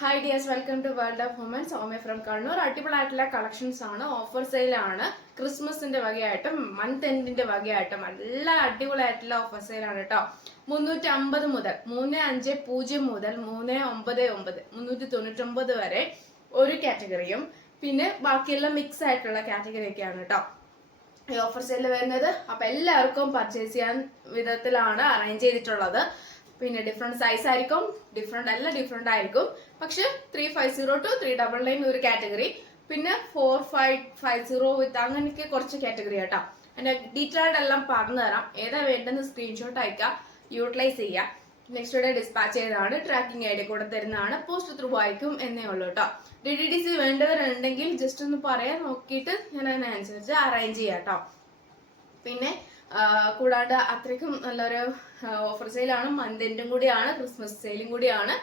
Hi dears, welcome to World of Women. Soumya from Kannur. അടിപൊളിയായിട്ടുള്ള collections ആണ്, offer sale ആണ്. ക്രിസ്മസിന്റെ വകയായിട്ടും month എൻഡിന്റെ വകയായിട്ടും എല്ലാ അടിപൊളിയായിട്ടുള്ള ഓഫർ സെയിൽ ആണ് കേട്ടോ. 350 മുതൽ 3500 മുതൽ 399 399 വരെ ഒരു കാറ്റഗറിയും പിന്നെ ബാക്കിയെല്ലാം മിക്സ് ആയിട്ടുള്ള കാറ്റഗറി ഒക്കെയാണ് കേട്ടോ ഈ ഓഫർ സെയിൽ വരുന്നത്. അപ്പൊ എല്ലാവർക്കും പർച്ചേസ് ചെയ്യാൻ വിധത്തിലാണ് അറേഞ്ച് ചെയ്തിട്ടുള്ളത്. പിന്നെ ഡിഫറെന്റ് സൈസ് ആയിരിക്കും, ഡിഫറെന്റ് ആയിരിക്കും. പക്ഷെ 350 to 399 ഒരു കാറ്റഗറി, പിന്നെ 4550 വിത്ത് അങ്ങനെയൊക്കെ കുറച്ച് കാറ്റഗറി കേട്ടോ. അതിന്റെ ഡീറ്റെയിൽഡ് എല്ലാം പറഞ്ഞു തരാം. ഏതാ വേണ്ടെന്ന് സ്ക്രീൻഷോട്ട് അയക്കാം, യൂട്ടിലൈസ് ചെയ്യാം. നെക്സ്റ്റ് ഡേ ഡിസ്പാച്ച് ചെയ്തതാണ്, ട്രാക്കിംഗ് ഐ ഡി കൂടെ തരുന്നതാണ്, പോസ്റ്റ് ത്രൂ അയക്കും എന്നേ ഉള്ളൂ കേട്ടോ. DDDC വേണ്ടവരുണ്ടെങ്കിൽ ജസ്റ്റ് ഒന്ന് പറയാൻ നോക്കിയിട്ട് ഞാൻ അതിനനുസരിച്ച് അറേഞ്ച് ചെയ്യാം കേട്ടോ. പിന്നെ കൂടാണ്ട് അത്രയ്ക്കും നല്ലൊരു ഓഫർ സെയിലാണ്, മന്ത് എൻഡും കൂടിയാണ്, ക്രിസ്മസ് സെയിലും കൂടിയാണ്.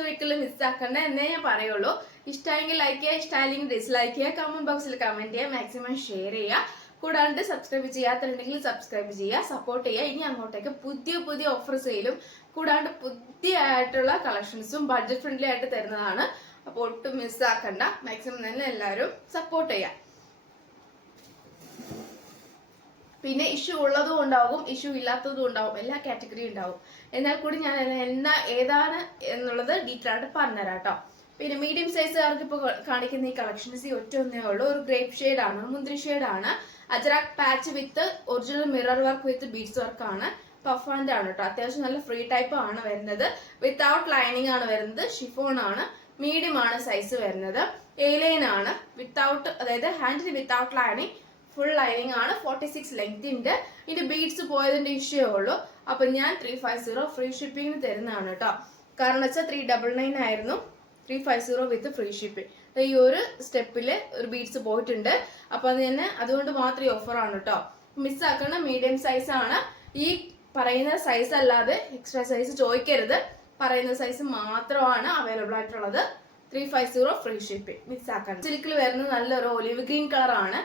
ഒരിക്കലും മിസ്സാക്കണ്ട എന്നേ ഞാൻ പറയുള്ളൂ. ഇഷ്ടമായെങ്കിൽ ലൈക്ക് ചെയ്യുക, ഇഷ്ടമായില്ലെങ്കിൽ ഡിസ്ലൈക്ക് ചെയ്യുക, കമന്റ് ബോക്സിൽ കമന്റ് ചെയ്യുക, മാക്സിമം ഷെയർ ചെയ്യുക. കൂടാണ്ട് സബ്സ്ക്രൈബ് ചെയ്യാത്തുണ്ടെങ്കിൽ സബ്സ്ക്രൈബ് ചെയ്യുക, സപ്പോർട്ട് ചെയ്യുക. ഇനി അങ്ങോട്ടേക്ക് പുതിയ ഓഫർ സെയിലും കൂടാണ്ട് പുതിയ ആയിട്ടുള്ള കളക്ഷൻസും ബഡ്ജറ്റ് ഫ്രണ്ട്ലി ആയിട്ട് തരുന്നതാണ്. അപ്പോൾ ഒട്ടും മിസ്സാക്കണ്ട, മാക്സിമം തന്നെ എല്ലാവരും സപ്പോർട്ട് ചെയ്യാം. പിന്നെ ഇഷ്യൂ ഉള്ളതും ഉണ്ടാവും, ഇഷ്യൂ ഇല്ലാത്തതും ഉണ്ടാവും, എല്ലാ കാറ്റഗറിയും ഉണ്ടാവും. എന്നാൽ കൂടി ഞാൻ ഏതാണ് എന്നുള്ളത് ഡീറ്റെയിൽ ആയിട്ട് പറഞ്ഞുതരാം കേട്ടോ. പിന്നെ മീഡിയം സൈസുകാർക്ക് ഇപ്പോൾ കാണിക്കുന്ന ഈ കളക്ഷൻസ് ഒറ്റ ഒന്നേ ഉള്ളൂ. ഒരു ഗ്രേപ്പ് ഷെയ്ഡ് ആണ്, മുന്തിരി ഷെയ്ഡ് ആണ്, Ajrak patch with original mirror work with beads work ആണ്, പഫാൻഡ് ആണ് കേട്ടോ. അത്യാവശ്യം നല്ല ഫ്രീ ടൈപ്പ് ആണ് വരുന്നത്, വിത്തൗട്ട് ലൈനിങ് ആണ് വരുന്നത്, ഷിഫോൺ ആണ്, മീഡിയം ആണ് സൈസ് വരുന്നത്, എലൈൻ ആണ്, വിത്തൗട്ട് അതായത് handle without lining, full lining ആണ്, 46 ലെങ്ത് ഉണ്ട്. ഇതിന്റെ ബീഡ്സ് പോയതിന്റെ ഇഷ്യൂ ഉള്ളൂ. അപ്പൊ ഞാൻ 350 ഫ്രീ ഷിപ്പിംഗ് തരുന്നതാണ് കേട്ടോ. കാരണം വെച്ചാൽ 399 ആയിരുന്നു, 350 വിത്ത് ഫ്രീ ഷിപ്പിംഗ്. ഈ ഒരു സ്റ്റെപ്പില് ഒരു ബീഡ്സ് പോയിട്ടുണ്ട്. അപ്പൊ അത് തന്നെ അതുകൊണ്ട് മാത്രം ഓഫർ ആണ് കേട്ടോ. മിസ്സാക്കണ മീഡിയം സൈസ് ആണ്. ഈ പറയുന്ന സൈസ് അല്ലാതെ എക്സ്ട്രാ സൈസ് ചോദിക്കരുത്, പറയുന്ന സൈസ് മാത്രമാണ് അവൈലബിൾ ആയിട്ടുള്ളത്. 350 ഫ്രീ ഷിപ്പിംഗ്, മിസ്സാക്കണം. സിൽക്കിൽ വരുന്നത് നല്ലൊരു ഒലിവ് ഗ്രീൻ കളർ ആണ്,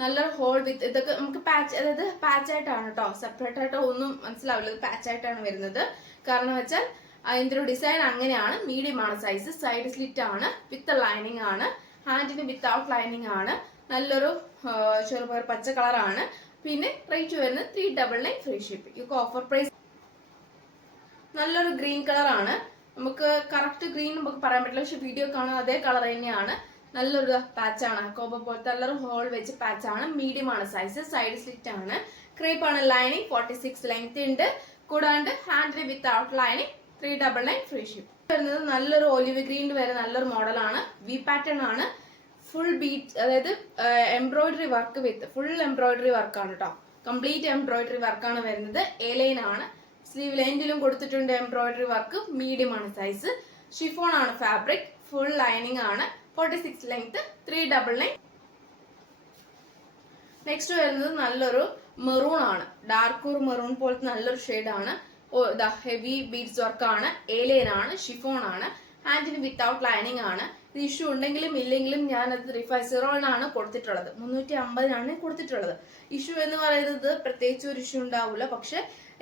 നല്ലൊരു ഹോൾ വിത്ത് ഇതൊക്കെ നമുക്ക് പാച്ച്, അതായത് പാച്ച് ആയിട്ടാണ് കേട്ടോ, സെപ്പറേറ്റ് ആയിട്ട് ഒന്നും മനസ്സിലാവില്ല, പാച്ച് ആയിട്ടാണ് വരുന്നത്. കാരണം വെച്ചാൽ അതിന്റെ ഒരു ഡിസൈൻ അങ്ങനെയാണ്. മീഡിയം ആണ് സൈസ്, സൈഡ് സ്ലിറ്റ് ആണ്, വിത്ത് ലൈനിങ് ആണ്, ഹാൻഡിന് വിത്തൗട്ട് ലൈനിങ് ആണ്, നല്ലൊരു ചെറുപയർ പച്ച കളറാണ്. പിന്നെ റേറ്റ് വരുന്നത് 399 ഫ്രീ ഷിപ്പിംഗ്. ഈ ഓഫർ പ്രൈസ് നല്ലൊരു ഗ്രീൻ കളറാണ്. നമുക്ക് കറക്റ്റ് ഗ്രീൻ നമുക്ക് പറയാൻ പറ്റില്ല, പക്ഷെ വീഡിയോ കാണാൻ അതേ കളർ തന്നെയാണ്. നല്ലൊരു പാച്ചാണ്, കോപ്പർ പോലത്തെ നല്ലൊരു ഹോൾ വെച്ച് പാച്ചാണ്, മീഡിയം ആണ് സൈസ്, സൈഡ് സ്ലിറ്റ് ആണ്, ക്രേപ്പ് ആണ്, ലൈനിങ് 46 ലെങ്ത് ഉണ്ട്. കൂടാണ്ട് handle without lining 399 free ship. വരുന്നത് നല്ലൊരു ഒലിവ് ഗ്രീൻ വരെ നല്ലൊരു മോഡലാണ്, വി പാറ്റേൺ ആണ്, ഫുൾ ബീറ്റ് അതായത് embroidery work with full embroidery വർക്കാണ് കേട്ടോ. കംപ്ലീറ്റ് എംബ്രോയിഡറി വർക്കാണ് വരുന്നത്. എലൈൻ ആണ്, സ്ലീവ് ലെൻഡിലും കൊടുത്തിട്ടുണ്ട് എംബ്രോയിഡറി വർക്ക്, മീഡിയം ആണ് സൈസ്, ഷിഫോൺ ആണ് ഫാബ്രിക്, ഫുൾ ലൈനിങ് ആണ്, 46 ലെങ്ത്, 399. നെക്സ്റ്റ് വരുന്നത് നല്ലൊരു മെറൂൺ ആണ്, ഡാർക്ക് മെറൂൺ പോലത്തെ നല്ലൊരു ഷെയ്ഡ് ആണ്. ഹെവി ബീഡ്സ് വർക്ക് ആണ്, എലൈൻ ആണ്, ഷിഫോൺ ആണ്, ഹാൻഡിന് വിത്തൗട്ട് ലൈനിങ് ആണ്. ഇത് ഇഷ്യൂ ഉണ്ടെങ്കിലും ഇല്ലെങ്കിലും ഞാനത് 350 കൊടുത്തിട്ടുള്ളത്, 350 കൊടുത്തിട്ടുള്ളത്. ഇഷ്യൂ എന്ന് പറയുന്നത് പ്രത്യേകിച്ച് ഒരു ഇഷ്യൂ ഉണ്ടാവില്ല, പക്ഷെ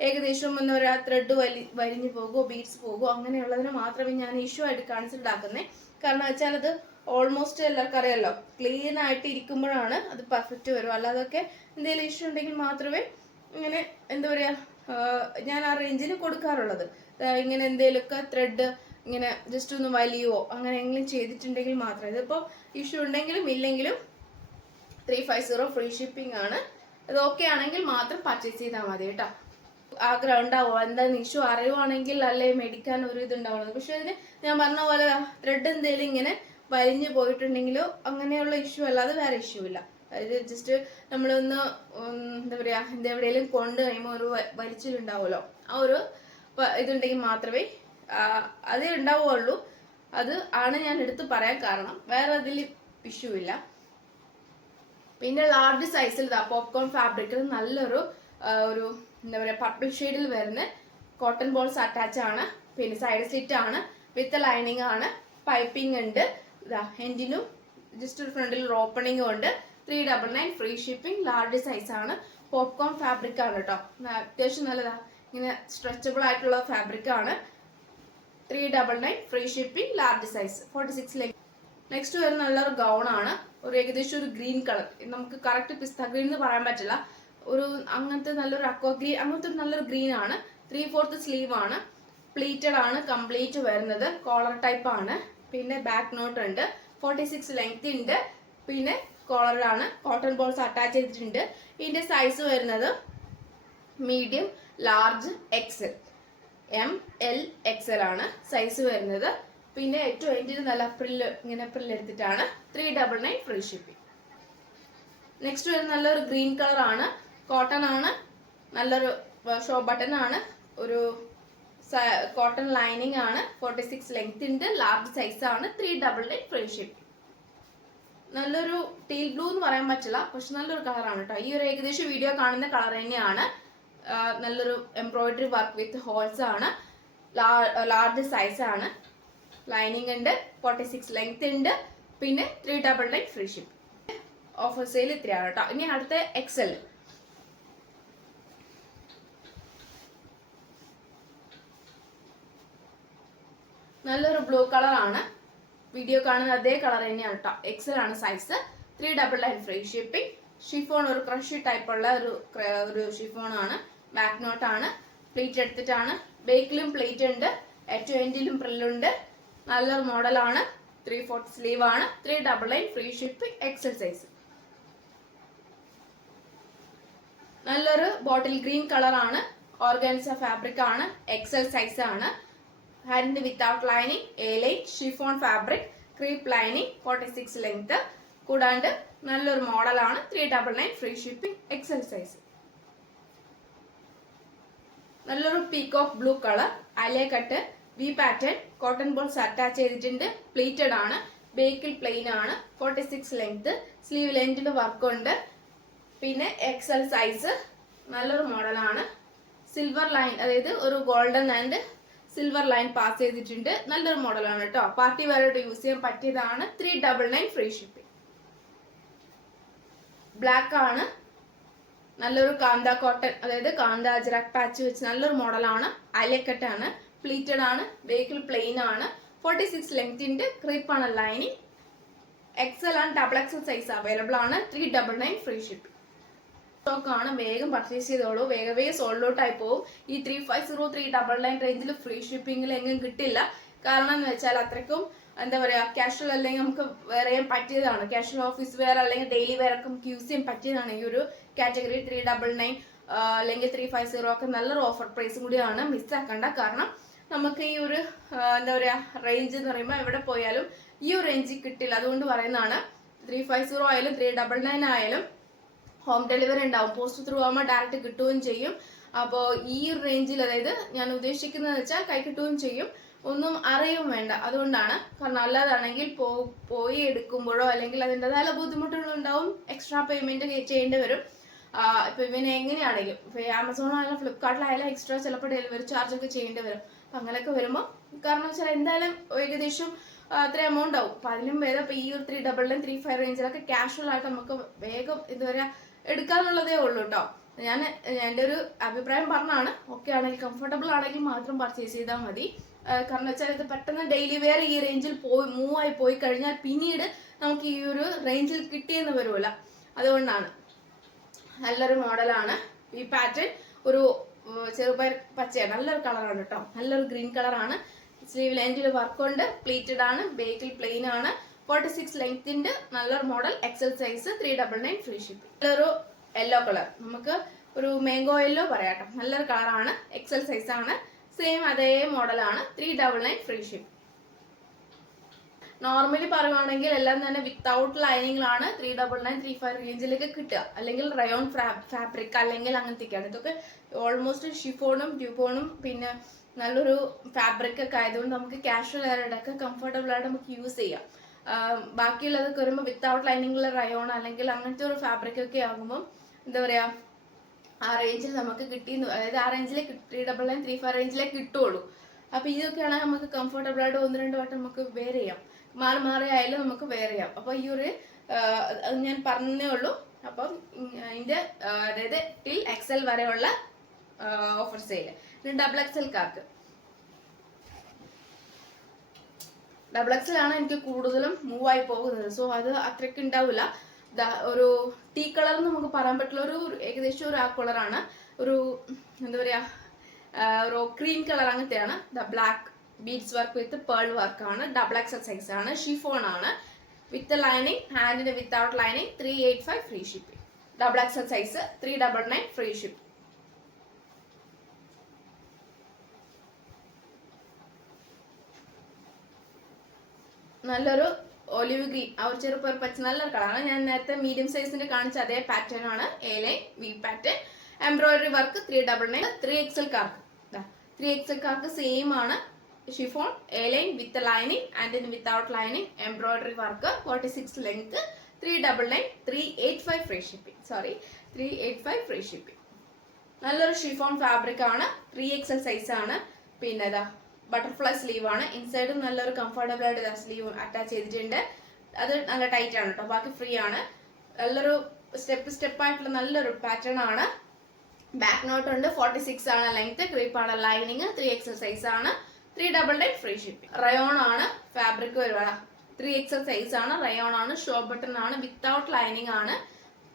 ഏകദേശം ഒരു ത്രെഡ് വലിഞ്ഞു പോകുമോ ബീഡ്സ് പോകുമോ അങ്ങനെയുള്ളതിന് മാത്രമേ ഞാൻ ഇഷ്യൂ ആയിട്ട് കൺസിഡർ ആക്കുന്നത്. കാരണം വെച്ചാൽ അത് ഓൾമോസ്റ്റ് എല്ലാവർക്കും അറിയാലോ, ക്ലീൻ ആയിട്ട് ഇരിക്കുമ്പോഴാണ് അത് പെർഫെക്റ്റ് വരും. അല്ലാതൊക്കെ എന്തെങ്കിലും ഇഷ്യൂ ഉണ്ടെങ്കിൽ മാത്രമേ ഇങ്ങനെ എന്താ പറയാ ഞാൻ ആ റേഞ്ചിന് കൊടുക്കാറുള്ളത്. ഇങ്ങനെ എന്തെങ്കിലുമൊക്കെ ത്രെഡ് ഇങ്ങനെ ജസ്റ്റ് ഒന്ന് വലിയോ അങ്ങനെ എങ്കിലും ചെയ്തിട്ടുണ്ടെങ്കിൽ മാത്രമേ. ഇതിപ്പോ ഇഷ്യൂ ഉണ്ടെങ്കിലും ഇല്ലെങ്കിലും 350 ഫ്രീ ഷിപ്പിംഗ് ആണ്. അത് ഓക്കെ ആണെങ്കിൽ മാത്രം പർച്ചേസ് ചെയ്താൽ മതി കേട്ടോ. ആഗ്രഹം ഉണ്ടാവോ എന്താന്ന് ഇഷ്യൂ അറിയുവാണെങ്കിൽ അല്ലേ മേടിക്കാൻ ഒരു ഇതുണ്ടാവുന്നത്. പക്ഷെ അതിന് ഞാൻ പറഞ്ഞ പോലെ ത്രെഡ് എന്തെങ്കിലും ഇങ്ങനെ വലിഞ്ഞു പോയിട്ടുണ്ടെങ്കിലോ അങ്ങനെയുള്ള ഇഷ്യൂ അല്ലാതെ വേറെ ഇഷ്യൂ ഇല്ല. അതായത് ജസ്റ്റ് നമ്മളൊന്ന് എന്താ പറയാ എവിടെയെങ്കിലും കൊണ്ട് കഴിയുമ്പോൾ ഒരു വലിച്ചിലുണ്ടാവുമല്ലോ, ആ ഒരു ഇതുണ്ടെങ്കിൽ മാത്രമേ അതേ ഉണ്ടാവുള്ളൂ. അത് ആണ് ഞാൻ എടുത്ത് പറയാൻ കാരണം, വേറെ അതിൽ ഇഷ്യൂ ഇല്ല. പിന്നെ ലാർജ് സൈസിൽ പോപ്കോൺ ഫാബ്രിക്കിൽ നല്ലൊരു ഒരു എന്താ പറയാ പർപ്പിൾ ഷെയ്ഡിൽ വരുന്ന കോട്ടൺ ബോൾസ് അറ്റാച്ച് ആണ്. പിന്നെ സൈഡ് സ്ലിറ്റ് ആണ്, വിത്ത് ലൈനിങ് ആണ്, പൈപ്പിംഗ് ഉണ്ട്, എൻഡിനും ജസ്റ്റ് ഒരു ഫ്രണ്ടിൽ ഓപ്പണിംഗും ഉണ്ട്. 399 ഫ്രീ ഷിപ്പിംഗ്, ലാർജ് സൈസ് ആണ്, പോപ്കോൺ ഫാബ്രിക് ആണ് കേട്ടോ. അത്യാവശ്യം നല്ലതാ, ഇങ്ങനെ സ്ട്രെച്ചബിൾ ആയിട്ടുള്ള ഫാബ്രിക് ആണ്. 399 free shipping, large size 46 length. Next വരുന്ന നല്ലൊരു ഗൗൺ ആണ്, ഒരു ഏകദേശം ഒരു ഗ്രീൻ കളർ, നമുക്ക് കറക്റ്റ് പിസ്ത ഗ്രീൻ എന്ന് പറയാൻ പറ്റില്ല, ഒരു അങ്ങനത്തെ നല്ലൊരു അക്വ ഗ്രീൻ, അങ്ങനത്തെ ഒരു നല്ലൊരു ഗ്രീൻ ആണ്. 3/4 സ്ലീവ് ആണ്, പ്ലീറ്റഡ് ആണ് കംപ്ലീറ്റ് വരുന്നത്, കോളർ ടൈപ്പ് ആണ്. പിന്നെ ബാക്ക് നോട്ട് ഉണ്ട്, 46 ലെങ്ത് ഉണ്ട്. പിന്നെ കോളറാണ്, കോട്ടൺ ബോൾസ് അറ്റാച്ച് ചെയ്തിട്ടുണ്ട്. ഇതിന്റെ സൈസ് വരുന്നത് medium, large, XL, ML, XL ആണ് സൈസ് വരുന്നത്. പിന്നെ ഏറ്റവും എൻ്റെ നല്ല പ്രില്ല്, ഇങ്ങനെ പ്രില്ല് എടുത്തിട്ടാണ് 399 ഫ്രീ ഷിപ്പിംഗ്. നെക്സ്റ്റ് വരുന്ന നല്ലൊരു ഗ്രീൻ കളർ ആണ്, കോട്ടൺ ആണ്, നല്ലൊരു ഷോ ബട്ടൺ ആണ്, ഒരു കോട്ടൺ ലൈനിങ് ആണ്, 46 ലെങ്ത് ഉണ്ട്, ലാർജ് സൈസ് ആണ്, 399 ഫ്രീ ഷിപ്പിംഗ്. നല്ലൊരു ടീൽ ബ്ലൂ എന്ന് പറയാൻ പറ്റില്ല, പക്ഷെ നല്ലൊരു കളറാണ് കേട്ടോ. ഈ ഒരു ഏകദേശം വീഡിയോ കാണുന്ന കളർ തന്നെയാണ്. നല്ലൊരു എംബ്രോയിഡറി വർക്ക് വിത്ത് ഹോൾസ് ആണ്, ലാർജ് സൈസ് ആണ്, ലൈനിങ് ഉണ്ട്, 46 ലെങ്ത് ഉണ്ട്. പിന്നെ 399 ഫ്രീ ഷിപ്പിംഗ്. ഓഫർ സെയിൽ ഇത്രയാണ് കേട്ടോ. ഇനി അടുത്ത എക്സൽ. നല്ലൊരു ബ്ലൂ കളർ ആണ്, വീഡിയോ കാണുന്ന അതേ കളർ തന്നെയാണ് കേട്ടോ. എക്സൽ ആണ് സൈസ്, 399 ഫ്രീ ഷിപ്പിംഗ്. ഷിഫോൺ ഒരു ക്രഷ് ടൈപ്പ് ഉള്ള ഒരു ഷിഫോൺ ആണ്, ബാക്ക് നോട്ട് ആണ്, പ്ലേറ്റ് എടുത്തിട്ടാണ്, ബേക്കിലും പ്ലേറ്റ് ഉണ്ട്, ഏറ്റവും എൻഡിലും പ്രില്ലുണ്ട്. നല്ലൊരു മോഡലാണ്, 3/4 സ്ലീവ് ആണ്, 399 ഫ്രീ ഷിപ്പിംഗ്, എക്സൽ സൈസ്. നല്ലൊരു ബോട്ടിൽ ഗ്രീൻ കളർ ആണ്, ഓർഗാൻസ ഫാബ്രിക് ആണ്, എക്സൽ സൈസ് ആണ്. Hand without lining, A line, chiffon fabric, crepe lining, 46 length. കൂടാണ്ട് നല്ലൊരു മോഡലാണ്, 399 ഫ്രീ ഷിപ്പിംഗ്, എക്സൽ സൈസ്. നല്ലൊരു പീകോക്ക് ബ്ലൂ കളർ, അലേ cut, V pattern, cotton balls attach ചെയ്തിട്ടുണ്ട്, പ്ലീറ്റഡ് ആണ്, ബേക്കിൽ പ്ലെയിൻ ആണ്, 46 ലെങ്ത്, സ്ലീവ് ലെങ്തിൽ വർക്ക് ഉണ്ട്. പിന്നെ എക്സൽ സൈസ്. നല്ലൊരു മോഡലാണ്, സിൽവർ ലൈൻ, അതായത് ഒരു golden and silver line pass ചെയ്തിട്ടുണ്ട്. നല്ലൊരു മോഡലാണ് കേട്ടോ, പാർട്ടി വെയറായിട്ട് യൂസ് ചെയ്യാൻ പറ്റിയതാണ്, 399 ഫ്രീ ഷിപ്പിംഗ്. ബ്ലാക്ക് ആണ്, നല്ലൊരു കാന്ത കോട്ടൺ, അതായത് കാന്ത അജ്രക് പാച്ച് വെച്ച് നല്ലൊരു മോഡലാണ്, അലക്കട്ടാണ്, പ്ലീറ്റഡ് ആണ്, ബേക്കിൽ പ്ലെയിൻ ആണ്, 46 ലെങ്ത് ഉണ്ട്, ക്രീപ്പ് ആണ് lining. Excel and double XL size available ആണ്, 399 ഫ്രീ ഷിപ്പിംഗ്. സ്റ്റോക്ക് ആണ്, വേഗം പർച്ചേസ് ചെയ്തോളൂ, വേഗവേ സോൾഡ് ഔട്ട് ആയി പോകും. ഈ 350, 399 റേഞ്ചിൽ ഫ്രീ ഷിപ്പിംഗിൽ എങ്ങും കിട്ടില്ല. കാരണം എന്ന് വെച്ചാൽ അത്രയ്ക്കും എന്താ പറയാ, കാഷ്വൽ അല്ലെങ്കിൽ നമുക്ക് വെയർ ചെയ്യാൻ പറ്റിയതാണ്, കാഷ്വൽ ഓഫീസ് വെയർ അല്ലെങ്കിൽ ഡെയിലി വെയർ ഒക്കെ നമുക്ക് യൂസ് ചെയ്യാൻ പറ്റിയതാണ് ഈ ഒരു കാറ്റഗറി. 399 അല്ലെങ്കിൽ 350 ഒക്കെ നല്ലൊരു ഓഫർ പ്രൈസും കൂടിയാണ്, മിസ്സാക്കണ്ട. കാരണം നമുക്ക് ഈ ഒരു എന്താ പറയാ റേഞ്ച് എന്ന് പറയുമ്പോൾ എവിടെ പോയാലും ഈ ഒരു റേഞ്ചിൽ കിട്ടില്ല, അതുകൊണ്ട് പറയുന്നതാണ്. 350 ആയാലും 399 ആയാലും ഹോം ഡെലിവറി ഉണ്ടാവും, പോസ്റ്റ് ത്രൂ ആകുമ്പോൾ ഡയറക്റ്റ് കിട്ടുകയും ചെയ്യും. അപ്പോൾ ഈ ഒരു റേഞ്ചിൽ, അതായത് ഞാൻ ഉദ്ദേശിക്കുന്നത് വെച്ചാൽ കൈ കിട്ടുകയും ചെയ്യും, ഒന്നും അറിയും വേണ്ട. അതുകൊണ്ടാണ്, കാരണം അല്ലാതാണെങ്കിൽ പോയി എടുക്കുമ്പോഴോ അല്ലെങ്കിൽ അതിൻ്റെതായ ബുദ്ധിമുട്ടുകളുണ്ടാവും, എക്സ്ട്രാ പേയ്മെന്റ് ചെയ്യേണ്ടി വരും. ഇപ്പൊ ഇവന് എങ്ങനെയാണെങ്കിലും ഇപ്പൊ ആമസോണായാലും ഫ്ലിപ്കാർട്ടിലായാലും എക്സ്ട്രാ ചിലപ്പോൾ ഡെലിവറി ചാർജ് ഒക്കെ ചെയ്യേണ്ടി വരും. അപ്പൊ അങ്ങനെയൊക്കെ വരുമ്പോൾ, കാരണം വെച്ചാൽ എന്തായാലും ഏകദേശം അത്ര എമൗണ്ട് ആവും. അപ്പൊ അതിലും വേഗം ഇപ്പൊ ഈ ഒരു 399, 35 റേഞ്ചിലൊക്കെ കാഷ്വൽ ആയിട്ട് നമുക്ക് വേഗം എന്താ പറയാ എടുക്കാന്നുള്ളതേ ഉള്ളൂ കേട്ടോ. ഞാൻ എൻ്റെ ഒരു അഭിപ്രായം പറഞ്ഞാണ്. ഓക്കെ ആണെങ്കിൽ, കംഫർട്ടബിൾ ആണെങ്കിൽ മാത്രം പർച്ചേസ് ചെയ്താൽ മതി. കാരണം വെച്ചാൽ ഇത് പെട്ടെന്ന് ഡെയിലി വെയർ ഈ റേഞ്ചിൽ മൂവ് ആയി പോയി കഴിഞ്ഞാൽ പിന്നീട് നമുക്ക് ഈ ഒരു റേഞ്ചിൽ കിട്ടിയെന്ന് വരൂല. അതുകൊണ്ടാണ്. നല്ലൊരു മോഡലാണ്, ഈ പാറ്റേൺ ഒരു ചെറുപയർ പച്ചയാണ്, നല്ലൊരു കളറാണ് കേട്ടോ, നല്ലൊരു ഗ്രീൻ കളറാണ്. സ്ലീവ് ലെങ്തിൽ വർക്കുണ്ട്, പ്ലീറ്റഡ് ആണ്, ബേക്കിൽ പ്ലെയിൻ ആണ്, 46 ലെങ്ത് ഉണ്ട്, നല്ലൊരു model, Excel size, 399 free shipping. നല്ലൊരു യെല്ലോ കളർ, നമുക്ക് ഒരു മാംഗോ യെല്ലോ പറയാട്ടോ, നല്ലൊരു കളറാണ്, എക്സൽ സൈസ് ആണ്, സെയിം അതേ മോഡലാണ്, 399 ഫ്രീ ഷിപ്പിംഗ്. നോർമലി പറയുവാണെങ്കിൽ എല്ലാം തന്നെ വിത്തൗട്ട് ലൈനിങ്ങിലാണ് 399, 35 റേഞ്ചിലേക്ക് കിട്ടുക. അല്ലെങ്കിൽ റയോൺ ഫാബ്രിക് അല്ലെങ്കിൽ അങ്ങനത്തെയൊക്കെയാണ്. ഇതൊക്കെ ഓൾമോസ്റ്റ് ഷിഫോണും ഡ്യൂപോണും പിന്നെ നല്ലൊരു ഫാബ്രിക് ഒക്കെ ആയതുകൊണ്ട് നമുക്ക് കാഷ്വൽ ആയിട്ടൊക്കെ കംഫർട്ടബിൾ ആയിട്ട് നമുക്ക് യൂസ് ചെയ്യാം. ബാക്കിയുള്ളതൊക്കെ വരുമ്പോൾ വിത്തൗട്ട് ലൈനിങ്ങിലെ റയോൺ അല്ലെങ്കിൽ അങ്ങനത്തെ ഒരു ഫാബ്രിക് ഒക്കെ ആകുമ്പോൾ എന്താ പറയാ, ആ റേഞ്ചിൽ നമുക്ക് കിട്ടിയെന്ന്, അതായത് ആ റേഞ്ചിലേക്ക് 399, 35 റേഞ്ചിലേക്ക് കിട്ടുള്ളൂ. അപ്പൊ ഇതൊക്കെയാണെങ്കിൽ നമുക്ക് കംഫർട്ടബിൾ ആയിട്ട് 1-2 വട്ടം നമുക്ക് വെയർ ചെയ്യാം, മാറി ആയാലും നമുക്ക് വെയർ ചെയ്യാം. അപ്പൊ ഈ ഒരു ഞാൻ പറഞ്ഞേ ഉള്ളൂ. അപ്പം ഇതിന്റെ അതായത് ടിൽ എക്സൽ വരെയുള്ള ഓഫർ സെയിൽ. ഡബിൾ എക്സൽ കാർക്ക് ഡബിൾ എക്സലാണ് എനിക്ക് കൂടുതലും മൂവ് ആയി പോകുന്നത്. സോ അത് അത്രയ്ക്ക് ഉണ്ടാവില്ല. ഒരു ടീ കളർ നമുക്ക് പറയാൻ പറ്റുള്ള ഒരു ഏകദേശം ഒരു ആ കളറാണ്, ഒരു എന്താ പറയാ ഒരു ക്രീം കളർ അങ്ങനത്തെയാണ്. Black beads work with pearl work ആണ്. ഡബിൾ എക്സൽ സൈസ് ആണ്. ഷിഫോൺ ആണ്. വിത്ത് ലൈനിങ്, ഹാൻഡിന് without lining 385 free shipping. Double XL size 399 free shipping. നല്ലൊരു ഒലിവ് ഗ്രീൻ, ആ ഒരു ചെറുപ്പർ പച്ച, നല്ലൊരു കളറാണ്. ഞാൻ നേരത്തെ മീഡിയം സൈസിന്റെ കാണിച്ച അതേ പാറ്റേൺ ആണ്. A line V pattern, embroidery work 399. 3XL കാർക്ക് 3XL കാർക്ക് സെയിം ആണ്. Chiffon, A line with lining and without lining, embroidery work, 46 length, 399 385 free shipping. 385 free shipping. നല്ലൊരു ഷിഫോൺ ഫാബ്രിക് ആണ്. 3XL സൈസ് ആണ്. പിന്നെ ബട്ടർഫ്ലൈ സ്ലീവ് ആണ്. ഇൻസൈഡും നല്ലൊരു കംഫർട്ടബിൾ ആയിട്ട് സ്ലീവ് അറ്റാച്ച് ചെയ്തിട്ടുണ്ട്. അത് നല്ല ടൈറ്റ് ആണ് കേട്ടോ, ബാക്കി ഫ്രീ ആണ്. നല്ലൊരു സ്റ്റെപ്പ് ആയിട്ടുള്ള നല്ലൊരു പാറ്റേൺ ആണ്. ബാക്ക് നോട്ട് ഉണ്ട്. 46 ആണ് ലെങ്ത്, ക്രീപ്പ് ആണ് ലൈനിങ്, 3XL സൈസ് ആണ്. 399 ഫ്രീ ഷിപ്പിംഗ്. റയോൺ ആണ് ഫാബ്രിക് വരുവാ. 3XL സൈസ് ആണ്. റയോൺ ആണ്. ഷോ ബട്ടൺ ആണ്. വിത്തൗട്ട് ലൈനിങ് ആണ്.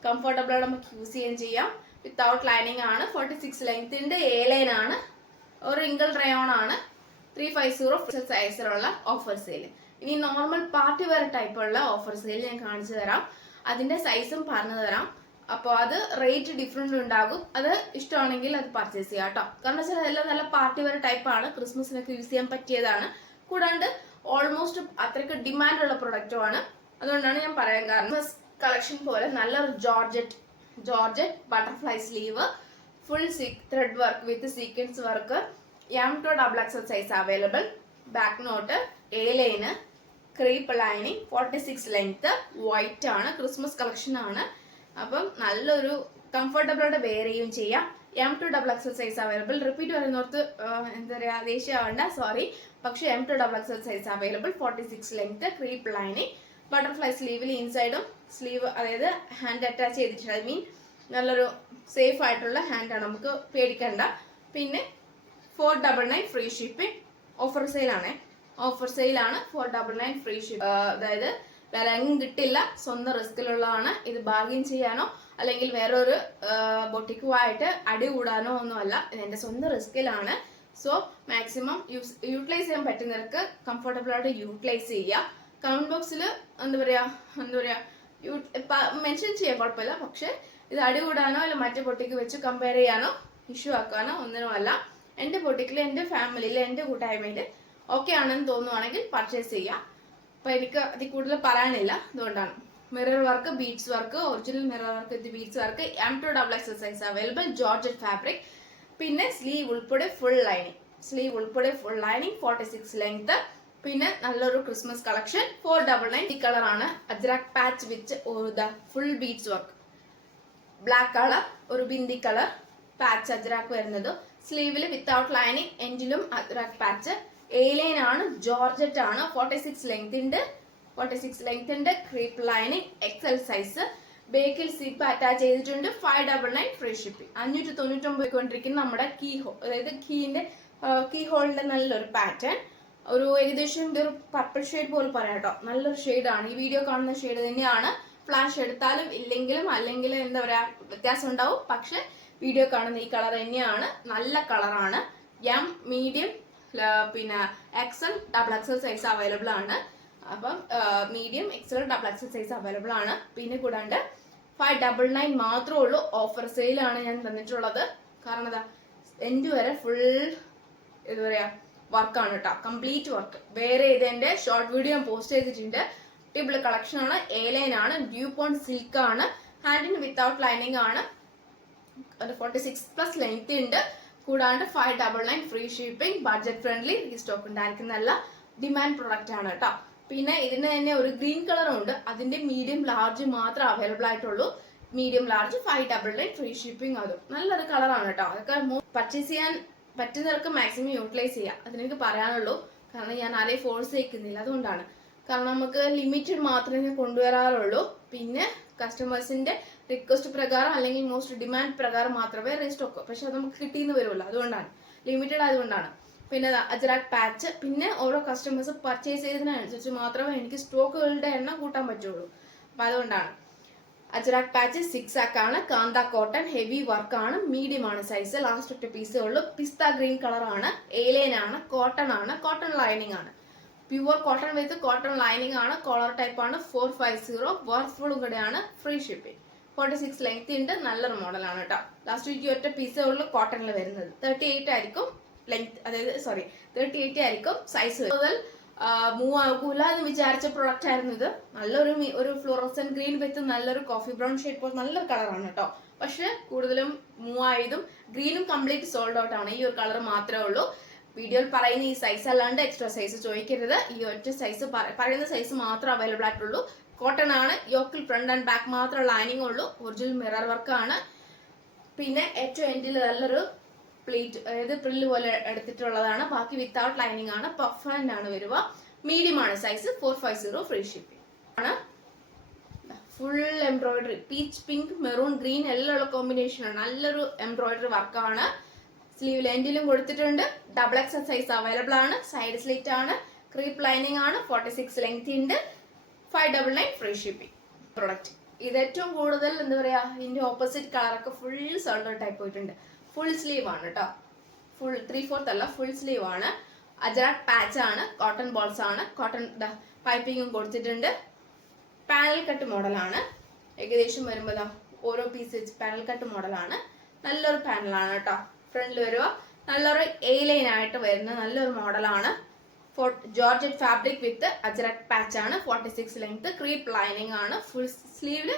കംഫർട്ടബിൾ ആയിട്ട് നമുക്ക് യൂസ് ചെയ്യാം. വിത്തൗട്ട് ലൈനിങ് ആണ്. 46 ലെങ്ത്തിന്റെ എ ലൈൻ ആണ്. ഒരു റിങ്കിൾ റയോൺ ആണ്. 350 സൈസിലുള്ള ഓഫർ സെയിൽ. ഇനി നോർമൽ പാർട്ടി വെയർ ടൈപ്പ് ഉള്ള ഓഫർ സെയിൽ ഞാൻ കാണിച്ചു തരാം. അതിന്റെ സൈസും പറഞ്ഞു തരാം. അപ്പോൾ അത് റേറ്റ് ഡിഫറെന്റ് ഉണ്ടാകും. അത് ഇഷ്ടമാണെങ്കിൽ അത് പർച്ചേസ് ചെയ്യാം കേട്ടോ. കാരണം വെച്ചാൽ അതെല്ലാം നല്ല പാർട്ടി വെയർ ടൈപ്പ് ആണ്. ക്രിസ്മസിനൊക്കെ യൂസ് ചെയ്യാൻ പറ്റിയതാണ്. കൂടാണ്ട് ഓൾമോസ്റ്റ് അത്രയ്ക്ക് ഡിമാൻഡ് ഉള്ള പ്രൊഡക്റ്റും ആണ്. അതുകൊണ്ടാണ് ഞാൻ പറയാൻ കാരണം. കളക്ഷൻ പോലെ നല്ലൊരു georgette butterfly sleeve, full thread work with sequence work, M2 XXL size available. Back knot, A line, crepe lining, 46 length, white ആണ്. ക്രിസ്മസ് കളക്ഷൻ ആണ്. അപ്പം നല്ലൊരു കംഫർട്ടബിൾ ആയിട്ട് വെയർ ചെയ്യും ചെയ്യാം. M2 XXL size available. Repeat പറയുന്നോർത്ത് എന്താ പറയുക, ദേഷ്യമാവണ്ട, സോറി. പക്ഷെ M2 XXL size available. 46 length, crepe lining, butterfly സ്ലീവിൽ ഇൻസൈഡും സ്ലീവ്, അതായത് ഹാൻഡ് അറ്റാച്ച് ചെയ്തിട്ടുണ്ട്. ഐ മീൻ നല്ലൊരു സേഫ് ആയിട്ടുള്ള ഹാൻഡാണ്, നമുക്ക് പേടിക്കണ്ട. പിന്നെ 499 ഫ്രീ ഷിപ്പിംഗ്. ഓഫർ സെയിലാണ്. 499 ഫ്രീ ഷിപ്പ്. അതായത് വേറെ എങ്ങും കിട്ടില്ല. സ്വന്തം റിസ്കിലുള്ളതാണ്. ഇത് ബാർഗെയിൻ ചെയ്യാനോ അല്ലെങ്കിൽ വേറൊരു ബൊട്ടിക്കുമായിട്ട് അടി കൂടാനോ ഒന്നുമല്ല. ഇത് എൻ്റെ സ്വന്തം റിസ്കിലാണ്. സോ മാക്സിമം യൂട്ടിലൈസ് ചെയ്യാൻ പറ്റുന്നവർക്ക് കംഫർട്ടബിൾ ആയിട്ട് യൂട്ടിലൈസ് ചെയ്യുക. കമന്റ് ബോക്സിൽ എന്താ പറയാ മെൻഷൻ ചെയ്യാൻ കുഴപ്പമില്ല. പക്ഷെ ഇത് അടി കൂടാനോ അല്ല മറ്റേ പൊട്ടിക്ക് വെച്ച് കമ്പയർ ചെയ്യാനോ ഇഷ്യൂ ആക്കാനോ ഒന്നിനുമല്ല. എൻ്റെ പൊട്ടിക്കിൽ, എൻ്റെ ഫാമിലിയിൽ, എൻ്റെ കൂട്ടായ്മയിൽ ഓക്കെ ആണെന്ന് തോന്നുവാണെങ്കിൽ പർച്ചേസ് ചെയ്യാം. അപ്പൊ എനിക്ക് അതിൽ കൂടുതൽ പറയാനില്ല, അതുകൊണ്ടാണ്. Mirror work, beads work, original mirror work with beads work, M2 XXL size available. Georgette fabric. പിന്നെ സ്ലീവ് ഉൾപ്പെടെ ഫുൾ ലൈനിങ്, 46 ലെങ്ത്. പിന്നെ നല്ലൊരു ക്രിസ്മസ് കളക്ഷൻ 499. ഈ കളറാണ്. Ajrak patch with full beads work. Black colour, ഒരു ബിന്ദി കളർ പാച്ച് അജ്രാക്ക് വരുന്നത്. സ്ലീവിൽ without lining, എൻഡിലും അജ്രാക് പാച്ച്. എ ലൈൻ ആണ്. ജോർജറ്റ് ആണ്. 46 ലെങ്ത് ഉണ്ട്. Crepe lining, XL size. ബേക്കിൽ സിപ്പ് അറ്റാച്ച് ചെയ്തിട്ടുണ്ട്. 599 ഫ്രീ ഷിപ്പിംഗ്. 599 കൊണ്ടിരിക്കുന്ന നമ്മുടെ കീ ഹോൾ, അതായത് കീ ഹോളിന്റെ നല്ലൊരു പാറ്റേൺ. ഒരു ഏകദേശം ഒരു പർപ്പിൾ ഷെയ്ഡ് പോലെ പറയാം കേട്ടോ. നല്ലൊരു ഷെയ്ഡാണ്. ഈ വീഡിയോ കാണുന്ന ഷെയ്ഡ് തന്നെയാണ്. ഫ്ലാഷ് എടുത്താലും ഇല്ലെങ്കിലും അല്ലെങ്കിൽ എന്താ പറയാ വ്യത്യാസം ഉണ്ടാവും. പക്ഷെ വീഡിയോ കാണുന്ന ഈ കളർ തന്നെയാണ്. നല്ല കളറാണ്. M, മീഡിയം, പിന്നെ XL, XXL സൈസ് അവൈലബിൾ ആണ്. അപ്പം medium, XL, XXL size available ആണ്. പിന്നെ കൂടാണ്ട് 599 മാത്രമേ ഉള്ളൂ. ഓഫർ സെയിലാണ് ഞാൻ തന്നിട്ടുള്ളത്. കാരണം എന്താ, എൻഡ് വരെ ഫുൾ എന്താ പറയാ വർക്കാണ് കേട്ടോ. Complete work. വേറെ ഇതിന്റെ ഷോർട്ട് വീഡിയോ ഞാൻ പോസ്റ്റ് ചെയ്തിട്ടുണ്ട്. ടിബിൾ കളക്ഷൻ ആണ്. എ ലൈൻ ആണ്. ഡ്യൂപോണ്ട് സിൽക്ക് ആണ്. ഹാൻഡിന് വിത്തൗട്ട് ലൈനിങ് ആണ്. 46+ ലെങ്ത് ഉണ്ട്. കൂടാണ്ട് 599 free shipping. Budget friendly, restock ഉണ്ടായിരിക്കുന്ന നല്ല ഡിമാൻഡ് പ്രൊഡക്റ്റ് ആണ് കേട്ടോ. പിന്നെ ഇതിന് തന്നെ ഒരു ഗ്രീൻ കളറും ഉണ്ട്. അതിന്റെ മീഡിയം ലാർജ് മാത്രമേ അവൈലബിൾ ആയിട്ടുള്ളൂ. Medium large 599 free shipping. അതും നല്ലൊരു കളറാണ് കേട്ടോ. അതൊക്കെ പർച്ചേസ് ചെയ്യാൻ പറ്റുന്നവർക്ക് മാക്സിമം യൂട്ടിലൈസ് ചെയ്യാം. അതിനെനിക്ക് പറയാനുള്ളൂ. കാരണം ഞാൻ ആരെയും ഫോഴ്സ് ചെയ്യിക്കുന്നില്ല, അതുകൊണ്ടാണ്. കാരണം നമുക്ക് ലിമിറ്റഡ് മാത്രമേ കൊണ്ടുവരാറുള്ളൂ. പിന്നെ കസ്റ്റമേഴ്സിന്റെ റിക്വസ്റ്റ് പ്രകാരം അല്ലെങ്കിൽ മോസ്റ്റ് ഡിമാൻഡ് പ്രകാരം മാത്രമേ റീസ്റ്റോക്ക്. പക്ഷെ അത് നമുക്ക് കിട്ടിയെന്ന് വരുമല്ലോ, അതുകൊണ്ടാണ്. ലിമിറ്റഡ് ആയതുകൊണ്ടാണ്. പിന്നെ അജ്രാക് പാച്ച്. പിന്നെ ഓരോ കസ്റ്റമേഴ്സ് പർച്ചേസ് ചെയ്തതിനനുസരിച്ച് മാത്രമേ എനിക്ക് സ്റ്റോക്കുകളുടെ എണ്ണം കൂട്ടാൻ പറ്റുള്ളൂ. അപ്പം അതുകൊണ്ടാണ്. അജ്രാക് പാച്ച് 6 ആക്കാണ്. കാന്ത കോട്ടൺ ഹെവി വർക്കാണ്, മീഡിയം ആണ് സൈസ്. ലാസ്റ്റ് ഒറ്റ പീസേ ഉള്ളൂ. പിസ്ത ഗ്രീൻ കളറാണ്, എലൈൻ ആണ്, കോട്ടൺ ആണ്, കോട്ടൺ ലൈനിങ് ആണ്. പ്യുവർ കോട്ടൺ വിത്ത് കോട്ടൺ ലൈനിങ് ആണ്. കോളർ ടൈപ്പ് ആണ്. 450. വർക്ക്ഫുള്ളും കൂടെയാണ്. Free shipping. 46 ലെങ്ത് ഉണ്ട്. നല്ലൊരു മോഡലാണ് കേട്ടോ. ലാസ്റ്റ് ഈ ഒറ്റ പീസേ ഉള്ളൂ കോട്ടണിൽ വരുന്നത്. 38 ആയിരിക്കും ലെങ്ത്, അതായത് 38 ആയിരിക്കും സൈസ്. മുതൽ മൂവ് ആകൂല എന്ന് വിചാരിച്ച പ്രൊഡക്റ്റ് ആയിരുന്നു ഇത്. നല്ലൊരു ഫ്ലോറസൻ ഗ്രീൻ വിത്ത് നല്ലൊരു കോഫി ബ്രൗൺ ഷെയ്ഡ് പോലെ നല്ലൊരു കളറാണ് കേട്ടോ. പക്ഷെ കൂടുതലും മൂവ് ആയതും ഗ്രീനും കംപ്ലീറ്റ് സോൾഡ് ഔട്ട് ആണ്. ഈ ഒരു കളർ മാത്രമേ ഉള്ളൂ. വീഡിയോയിൽ പറയുന്ന ഈ സൈസ് അല്ലാണ്ട് എക്സ്ട്രാ സൈസ് ചോദിക്കരുത്. ഈ ഒറ്റ സൈസ് പറയുന്ന സൈസ് മാത്രം അവൈലബിൾ ആയിട്ടുള്ളൂ. കോട്ടൺ ആണ്. യോക്കിൽ ഫ്രണ്ട് ആൻഡ് ബാക്ക് മാത്രം ലൈനിങ് ഉള്ളൂ. ഒറിജിനൽ മിറർ വർക്ക് ആണ്. പിന്നെ ഏറ്റവും എൻഡിൽ നല്ലൊരു പ്ലേറ്റ്, അതായത് പ്രില്ല് പോലെ എടുത്തിട്ടുള്ളതാണ്. ബാക്കി വിത്തൗട്ട് ലൈനിങ് ആണ്. പഫ് ഹാൻഡ് ആണ് വരിക. മീഡിയം ആണ് സൈസ്. 450. ഫ്രീ ഷിപ്പിംഗ് ആണ്. Full embroidery, peach pink maroon green എല്ലാം ഉള്ള കോമ്പിനേഷൻ ആണ്. നല്ലൊരു എംബ്രോയിഡറി വർക്കാണ്. സ്ലീവ് എൻഡിലും കൊടുത്തിട്ടുണ്ട്. ഡബിൾ എക്സൽ സൈസ് അവൈലബിൾ ആണ്. സൈഡ് സ്ലിറ്റ് ആണ്. ക്രീപ്പ് ലൈനിങ് ആണ്. 46 ലെങ്ത് ഉണ്ട്. 599 ഫ്രീ ഷിപ്പിംഗ് പ്രൊഡക്റ്റ്. ഇത് ഏറ്റവും കൂടുതൽ എന്താ പറയാ, ഇതിന്റെ ഓപ്പോസിറ്റ് കളറൊക്കെ ഫുൾ സോൾഡ് ഔട്ട് ആയി പോയിട്ടുണ്ട്. ഫുൾ സ്ലീവ് ആണ് കേട്ടോ. ഫുൾ 3/4 അല്ല, ഫുൾ സ്ലീവ് ആണ്. അജ്രാക് പാച്ച് ആണ്. കോട്ടൺ ബോൾസ് ആണ്. കോട്ടൺ പൈപ്പിങ്ങും കൊടുത്തിട്ടുണ്ട്. പാനൽ കട്ട് മോഡലാണ്. ഏകദേശം വരുമ്പോൾ ഓരോ പീസ് പാനൽ കട്ട് മോഡലാണ്. നല്ലൊരു പാനലാണ് കേട്ടോ. ഫ്രണ്ടിൽ വരുക നല്ലൊരു എ-ലൈൻ ആയിട്ട് വരുന്ന നല്ലൊരു മോഡലാണ്. Georgette fabric with Ajrak patch ആണ്. 46 ലെങ്ത്. ക്രീപ്പ് ലൈനിങ് ആണ്. ഫുൾ സ്ലീവില്,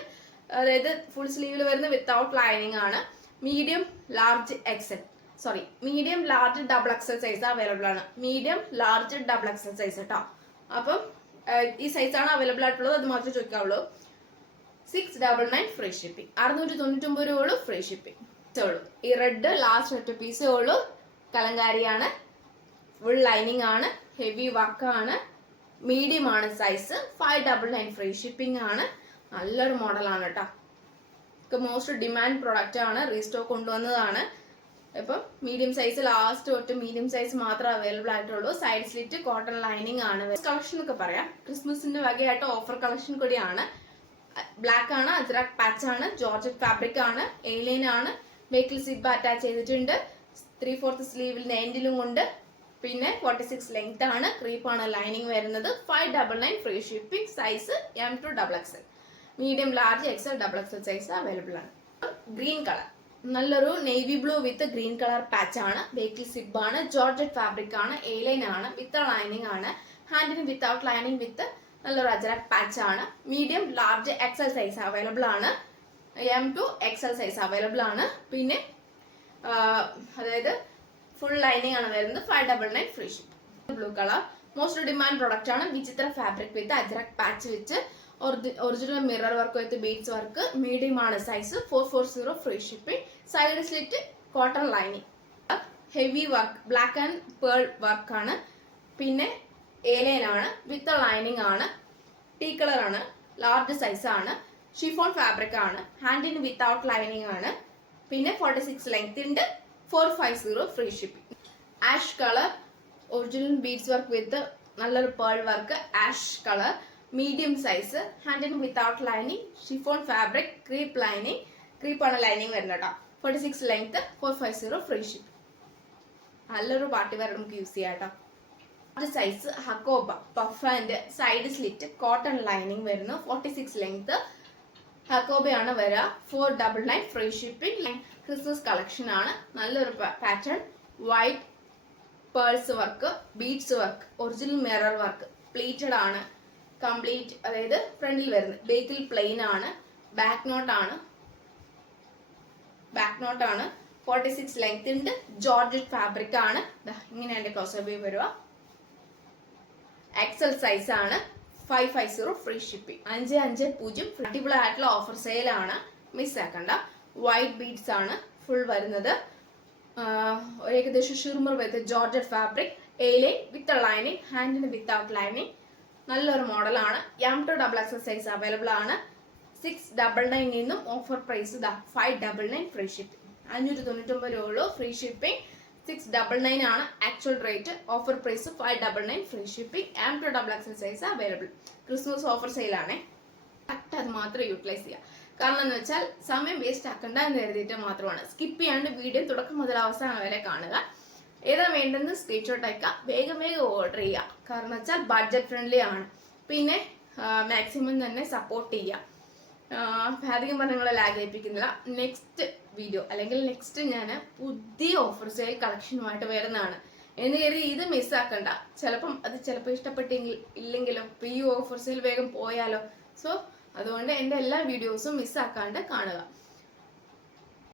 അതായത് ഫുൾ സ്ലീവിൽ വരുന്ന വിത്തൗട്ട് ലൈനിങ് ആണ്. Medium large XL, medium large double XL size available ആണ്. Medium large double XL size കേട്ടോ. അപ്പം ഈ സൈസാണ് അവൈലബിൾ ആയിട്ടുള്ളത്. അത് മാത്രമേ ചോദിക്കാവുള്ളൂ. 699 ഫ്രീ ഷിപ്പിംഗ്. 699 രൂപ ഉള്ളൂ. ഫ്രീ ഷിപ്പിംഗ് ഉള്ളൂ. ഈ റെഡ് ലാസ്റ്റ് ഒറ്റ പീസേ ഉള്ളൂ. കലങ്കാരിയാണ്. ഫുൾ ലൈനിങ് ആണ്. ഹെവി വർക്കാണ്. മീഡിയം ആണ് സൈസ്. 599 ഫ്രീ ഷിപ്പിംഗ് ആണ്. നല്ലൊരു മോഡലാണ് കേട്ടോ. മോസ്റ്റ് ഡിമാൻഡ് പ്രൊഡക്റ്റ് ആണ്. റീസ്റ്റോക്ക് കൊണ്ടുവന്നതാണ്. ഇപ്പം മീഡിയം സൈസ്, ലാസ്റ്റ് തൊട്ട് മീഡിയം സൈസ് മാത്രമേ അവൈലബിൾ ആയിട്ടുള്ളൂ. സൈഡ് സ്ലിറ്റ് കോട്ടൺ ലൈനിങ് ആണ്. കളക്ഷൻ ഒക്കെ പറയാം. ക്രിസ്മസിന്റെ വകയായിട്ട് ഓഫർ കളക്ഷൻ കൂടിയാണ്. ബ്ലാക്ക് ആണ്. അജ്രാക് പാച്ച് ആണ്. ജോർജറ്റ് ഫാബ്രിക് ആണ്. എ-ലൈൻ ആണ്. ബേക്കിൽ സിബ് അറ്റാച്ച് ചെയ്തിട്ടുണ്ട്. 3/4 സ്ലീവിൽ എൻഡിലും ഉണ്ട്. പിന്നെ 46 ലെങ്ത് ആണ്. ക്രീപ്പാണ് ലൈനിങ് വരുന്നത്. 599 free shipping. Size M to XXL. Medium large XL double XL size available ആണ്. ഗ്രീൻ കളർ, നല്ലൊരു നേവി ബ്ലൂ വിത്ത് ഗ്രീൻ കളർ പാച്ച് ആണ്. ബേക്കിൽ സിബ് ആണ്. ജോർജറ്റ് ഫാബ്രിക് ആണ്. എ-ലൈൻ ആണ്. വിത്ത് ലൈനിങ് ആണ്. ഹാൻഡിന് വിത്തൗട്ട് ലൈനിങ് വിത്ത് നല്ലൊരു അജ്രാക് പാച്ച് ആണ്. Medium large XL size available ആണ്. M to XL size available ആണ്. പിന്നെ അതായത് ഫുൾ ലൈനിങ് ആണ് വരുന്നത്. 599 free shipping. Blue colour most demand product ആണ്. വിചിത്ര ഫാബ്രിക് വിത്ത് അജ്രാക് പാച്ച് വെച്ച് original mirror work with beads work. Medium ആണ് size. 440 free shipping. Side slit cotton lining. Heavy work black and pearl work ആണ്. പിന്നെ A line ആണ്. With lining ആണ്. Tea colour ആണ്. Large size ആണ്. ഷിഫോൺ ഫാബ്രിക് ആണ്. ഹാൻഡിന് without lining ആണ്. പിന്നെ 46 ലെങ്ത് ഉണ്ട്. 450 free shipping. Ash colour original beads work with നല്ലൊരു pearl work. Ash colour medium size. ഹാൻഡിന് without lining. Chiffon fabric. Crepe lining. ക്രീപ്പാണ് ലൈനിങ് വരുന്നത് കേട്ടോ. 46 ലെങ്ത്. 450 free shipping. നല്ലൊരു പാർട്ടി വെയർ നമുക്ക് യൂസ് ചെയ്യാം കേട്ടോ. Size hakoba puff and side slit cotton lining വരുന്നു. 46 ലെങ്ത്. ഹക്കോബയാണ് വരിക. 499 ഫ്രീ ഷിപ്പിംഗ്. ക്രിസ്മസ് കളക്ഷൻ ആണ്. നല്ലൊരു pattern. White pearls work, beads work, original mirror work. Pleated ആണ് കംപ്ലീറ്റ്, അതായത് ഫ്രണ്ടിൽ വരുന്നത്. ബേക്കിൽ പ്ലെയിൻ ആണ്. ബാക്ക് നോട്ട് ആണ്. 46 ലെങ്ത് ഉണ്ട്. ജോർജറ്റ് ഫാബ്രിക് ആണ്. ഇങ്ങനെ എന്റെ ക്ലോസർ വ്യൂ വരിക. എക്സൽ സൈസ് ആണ്. 550 ഫ്രീ ഷിപ്പിംഗ്. 550. അടിപൊളി ആയിട്ടുള്ള ഓഫർ സെയിൽ ആണ്. മിസ് ആക്കണ്ട. വൈറ്റ് ബീഡ്സ് ആണ് ഫുൾ വരുന്നത്. ഏകദേശം shimmer with georgette fabric. A line with lining. ഹാൻഡിന് വിത്തൗട്ട് ലൈനിങ്. നല്ലൊരു മോഡലാണ്. M to XXL size available ആണ്. 699 നിന്നും ഓഫർ പ്രൈസ് 599 ഫ്രീ ഷിപ്പിംഗ്. 599 രൂപ ഫ്രീ ഷിപ്പിംഗ്. 699 ആണ് actual rate. Offer price 599, free shipping. M2 double XL size available. Christmas offer സെയിലാണ്. Correct അത് മാത്രം യൂട്ടിലൈസ് ചെയ്യുക. കാരണം എന്ന് വെച്ചാൽ സമയം വേസ്റ്റ് ആക്കണ്ട എന്ന് കരുതിയിട്ട് മാത്രമാണ്. സ്കിപ്പ് ചെയ്യാണ്ട് വീഡിയോ തുടക്കം മുതൽ അവസാനം വരെ കാണുക. ഏതാ വേണ്ടെന്ന് സ്ക്രീൻഷോട്ട് അയക്കുക. വേഗം ഓർഡർ ചെയ്യുക. കാരണം വെച്ചാൽ ബഡ്ജറ്റ് ഫ്രണ്ട്ലി ആണ്. പിന്നെ മാക്സിമം തന്നെ സപ്പോർട്ട് ചെയ്യുക. അധികം പറഞ്ഞ നിങ്ങളെ ലാഗ് ഏൽപ്പിക്കുന്നില്ല. നെക്സ്റ്റ് വീഡിയോ അല്ലെങ്കിൽ നെക്സ്റ്റ് ഞാൻ പുതിയ ഓഫർ സെയിൽ കളക്ഷനുമായിട്ട് വരുന്നതാണ് എന്ന് കരുതി ഇത് മിസ്സാക്കണ്ട. ചിലപ്പോൾ ഇഷ്ടപ്പെട്ടെങ്കിൽ ഇല്ലെങ്കിലോ ഈ ഓഫർ സെയിൽ വേഗം പോയാലോ. സോ അതുകൊണ്ട് എൻ്റെ എല്ലാ വീഡിയോസും മിസ്സാക്കാണ്ട് കാണുക.